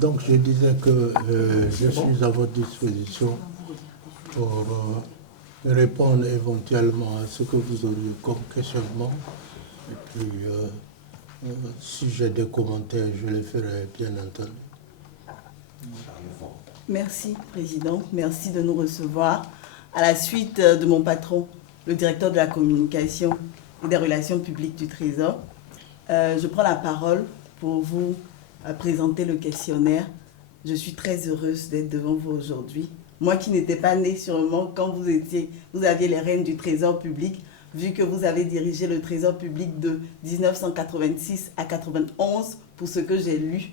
Donc je disais que je suis à votre disposition pour répondre éventuellement à ce que vous auriez comme questionnement. Et puis, si j'ai des commentaires, je les ferai bien entendu. Merci, Président. Merci de nous recevoir. À la suite de mon patron, le directeur de la communication et des relations publiques du Trésor, je prends la parole pour vous présenter le questionnaire. Je suis très heureuse d'être devant vous aujourd'hui. Moi qui n'étais pas née sûrement quand vous aviez les rênes du Trésor public, vu que vous avez dirigé le Trésor public de 1986 à 91, pour ce que j'ai lu.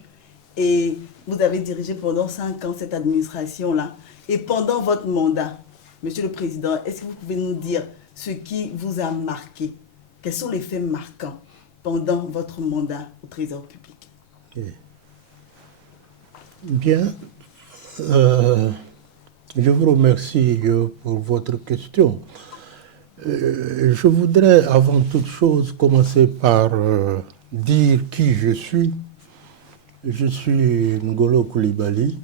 Et vous avez dirigé pendant 5 ans cette administration-là. Et pendant votre mandat, Monsieur le Président, est-ce que vous pouvez nous dire ce qui vous a marqué? Quels sont les faits marquants pendant votre mandat au Trésor public? Bien. Je vous remercie pour votre question. Je voudrais avant toute chose commencer par dire qui je suis. Je suis Ngolo Coulibaly.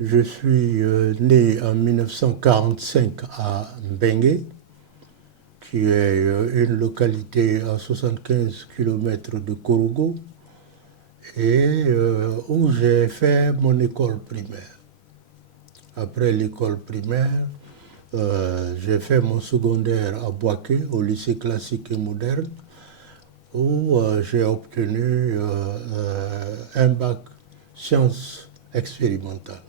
Je suis né en 1945 à Mbengue, qui est une localité à 75 km de Korogo, et où j'ai fait mon école primaire. Après l'école primaire, j'ai fait mon secondaire à Boaké, au lycée classique et moderne, où j'ai obtenu un bac sciences expérimentales.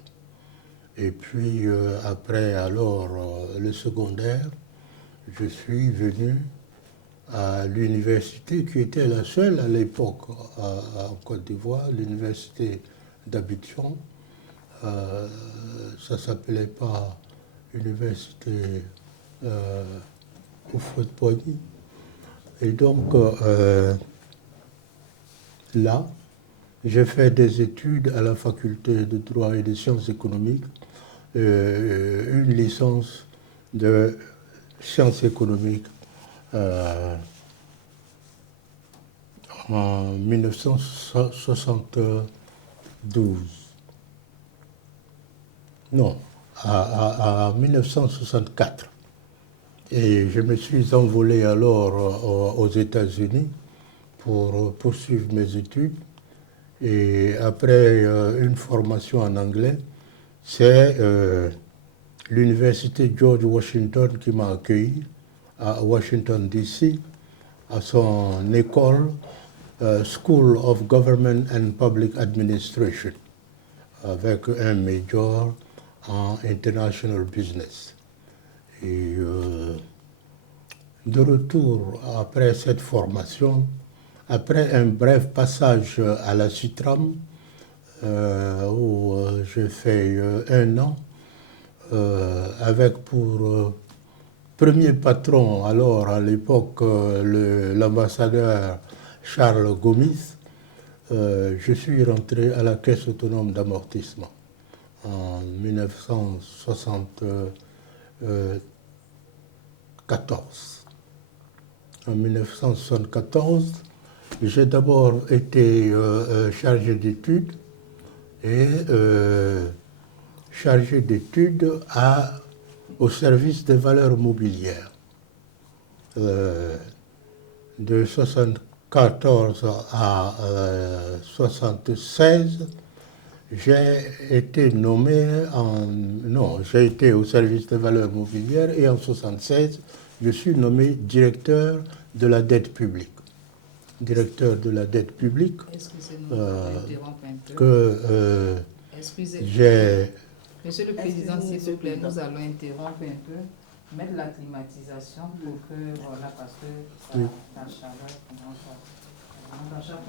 Et puis après le secondaire, je suis venu à l'université qui était la seule à l'époque en Côte d'Ivoire, l'université d'Abidjan. Ça ne s'appelait pas université Houphouët-Boigny. Et donc là, j'ai fait des études à la faculté de droit et de sciences économiques, une licence de sciences économiques en 1972. Non, en 1964. Et je me suis envolé alors aux États-Unis pour poursuivre mes études. Et après une formation en anglais, c'est l'université George Washington qui m'a accueilli à Washington, D.C., à son école School of Government and Public Administration, avec un major en International Business. Et de retour après cette formation, après un bref passage à la Sutram, où j'ai fait 1 an, avec pour premier patron, alors à l'époque, l'ambassadeur Charles Gomis, je suis rentré à la Caisse autonome d'amortissement en 1974. En 1974, j'ai d'abord été chargé d'études et chargé d'études au service des valeurs mobilières. De 1974 à 1976, j'ai été j'ai été au service des valeurs mobilières et en 1976, je suis nommé directeur de la dette publique. Directeur de la dette publique. Monsieur le Président, s'il vous plaît, nous allons interrompre un peu, mettre la climatisation pour que, voilà, parce que ça, la chaleur commence à...